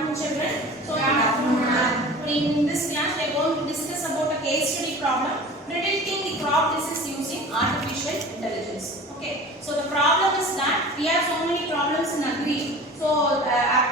afternoon, children. So, in this class, we are going to discuss about a case study problem, predicting the crop disease using artificial intelligence. Okay. So, the problem is that we have so many problems in agri. So,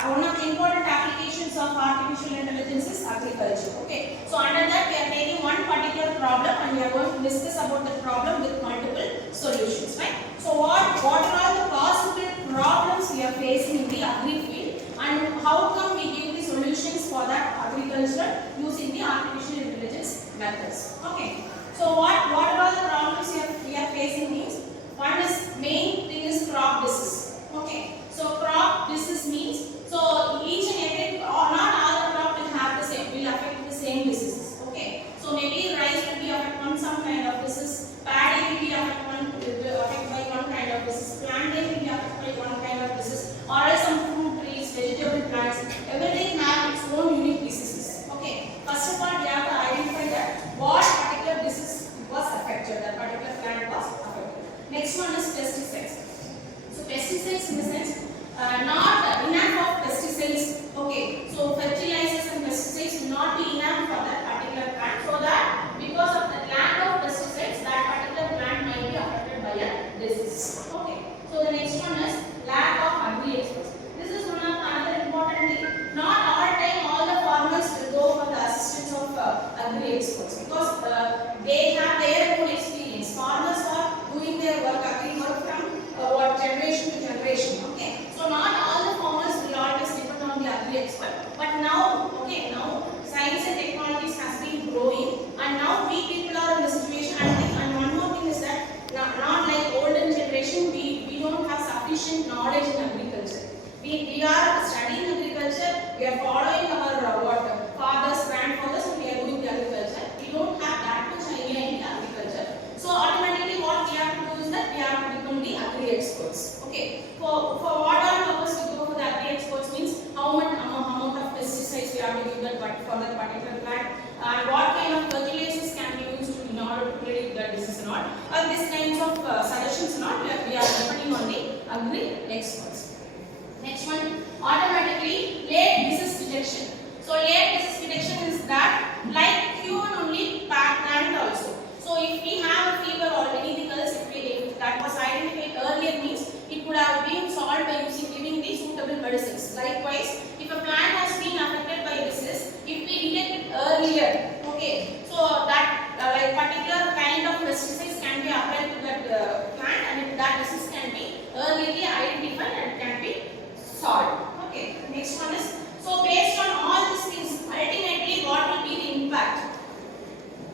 one of the important applications of artificial intelligence is agriculture. Okay. So, under that, we are taking one particular problem and we are going to discuss about the problem with multiple solutions. Right. So, what are all the possible problems we are facing in the agri field, and how come we give the solutions for that agriculture using the artificial intelligence methods. Okay. So what are all the problems we are facing means, one is main thing is crop disease. Okay. So crop disease means, so each and every, not all the crop will have the same, will affect the same diseases. Okay. So maybe rice will be affected by some kind of disease, paddy will be affected by one kind of disease, plantain will be affected by one kind of disease, or else some fruit trees, vegetable plants, everything have its own unique diseases. Okay. First of all, we have to identify that what particular disease was affected, that particular plant was affected. Next one is pesticides. So pesticides in the sense, not enough of pesticides. Okay. So fertilizers and pesticides will not be enough for that particular plant, so that because of the lack of pesticides, that particular plant might be affected by a disease. Okay. So the next one is lack of agri experts. This is one of another important thing. Not all time all the farmers will go for the assistance of agri experts, because they have their own experience. Farmers are doing their work, agri work from generation to generation. Okay. So not all the farmers will always depend on the agri expert. But now, okay, now science and technologies has been growing, and now we people are in the situation. And one more thing is that not like olden generation, we don't have sufficient knowledge in agriculture. We are studying agriculture, we are following our fathers, grandfathers, and we are doing the agriculture. We don't have that much idea in agriculture. So automatically what we have to do is that we have to become the agri experts. Okay. For what all purpose we go for the agri experts means how much amount of pesticides we have to give that for that particular plant, and what kind of fertilizers can be used in order to predict the disease and all. These kinds of suggestions and all, we are depending on the agri experts. Next one, automatically late disease detection. So late disease detection is that like human only plant also. So if we have a fever or anything else, if that was identified earlier means it could have been solved by giving the suitable medicines. Likewise, if a plant has been affected by disease, if we detect it earlier, okay, so that like particular kind of pesticides can be applied to that plant, and that disease can be early identified and can be solved. Okay. Next one is, so based on all these things, ultimately what will be the impact?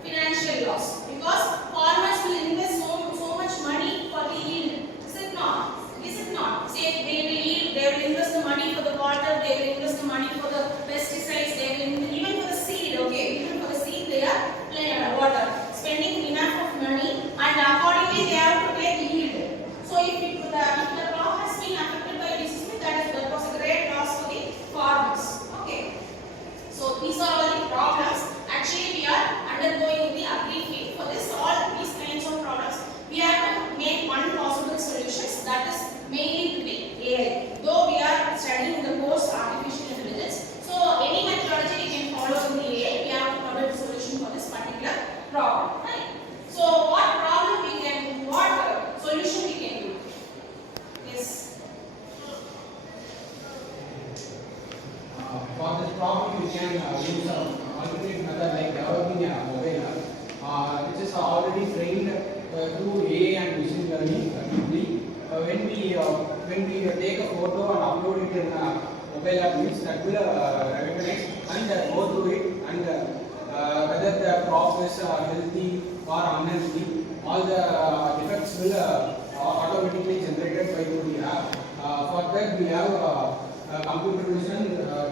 Financial loss, because farmers will invest so much money for the yield. Is it not? Is it not? Say they will invest the money for the water, they will invest the money for the pesticides, they will even for the seed. Okay, even for the seed they are spending enough of money, and accordingly they have to take yield. So if the crop has been affected by disease, that was a great loss for the farmers. Okay. So these are all the problems actually we are undergoing in the agri field. For this, all these kinds of problems, we have to make one possible solutions, that is mainly to the AI. Though we are studying the course artificial intelligence, so any methodology we can follow in the AI, we have to develop a solution for this particular problem. Right? So what problem we can do, what solution we can do? Yes. For this problem, we can use an alternate method like developing a mobile app, which is already trained through AI and machine learning. When we take a photo and upload it in a mobile app, means that will recognize and go through it, and whether the crop is healthy or unhealthy, all the defects will automatically generated by the app. For that, we have computer vision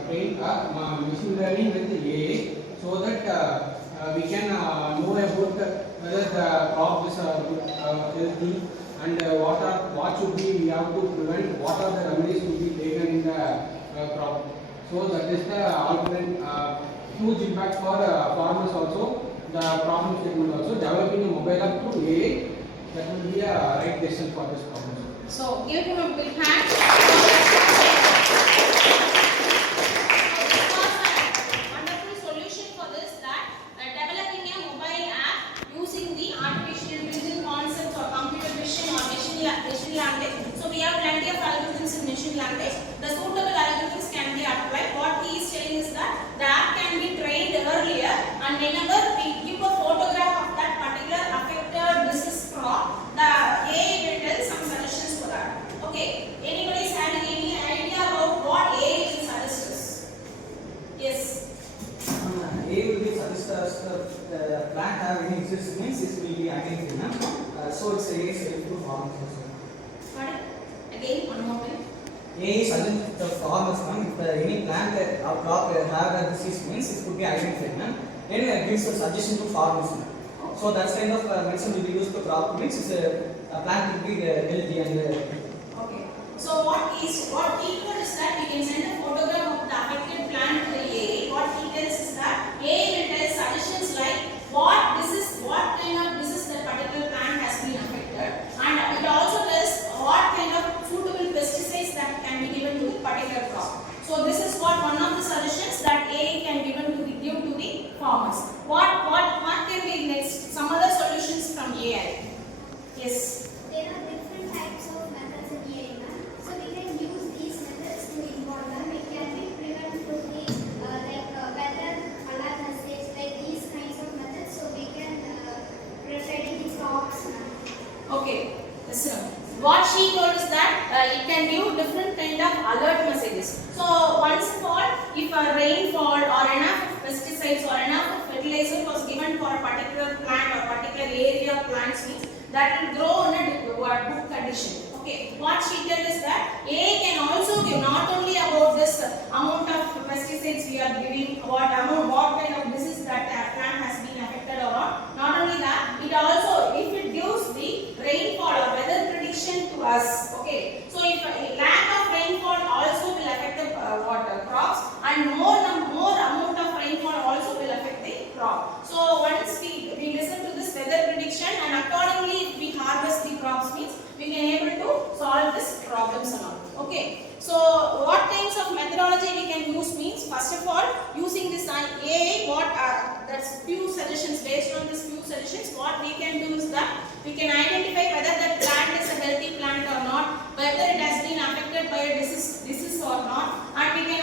trained machine learning with AI, so that we can know about whether the crop is healthy, and what should we have to prevent, what are the remedies to be taken in the crop. So that is the alternate huge impact for farmers also, the problem statement also. Developing a mobile app through AI, that will be a right decision for this problem. So give him a big hand. plant have any existence means this will be identified. So it's a safe to farmers also. Pardon? Again, one more time. A is suggested to farmers, ma'am. If any plant or crop have a disease means it could be identified, ma'am. Then it gives a suggestion to farmers, ma'am. So that kind of medicine will be used to crop means a plant will be healthy and. Okay. So what he told is that we can send a photograph of the affected plant to the A. What he tells is that A will tell suggestions like what kind of disease that particular plant has been affected, and it also tells what kind of suitable pesticides that can be given to the particular crop. So this is what one of the suggestions that A can give to the farmers. What can be next? Some other solutions from AI. Yes. There are different types of methods in AI, so we can use these methods to involve them. It can be prevent from the weather alertness, like these kinds of methods, so we can predict the crops. Okay. Yes, sir. What she told is that it can give different kind of alert messages. So once of all, if a rainfall or enough of pesticides or enough of fertilizer was given for a particular plant or particular area of plants means that will grow in a good condition. Okay. What she tells is that A can also give not only about this amount of pesticides we are giving, what kind of disease that plant has been affected or not. Not only that, it also if it gives the rainfall or weather prediction to us. Okay. So if a lack of rainfall also will affect the crops, and more amount of rainfall also will affect the crop. So once we listen to this weather prediction and accordingly we harvest the crops means we can able to solve this problems and all. Okay. So what kinds of methodology we can use means first of all using this AI that's few suggestions. Based on this few suggestions, what we can do is that we can identify whether that plant is a healthy plant or not, whether it has been affected by a disease or not, and we can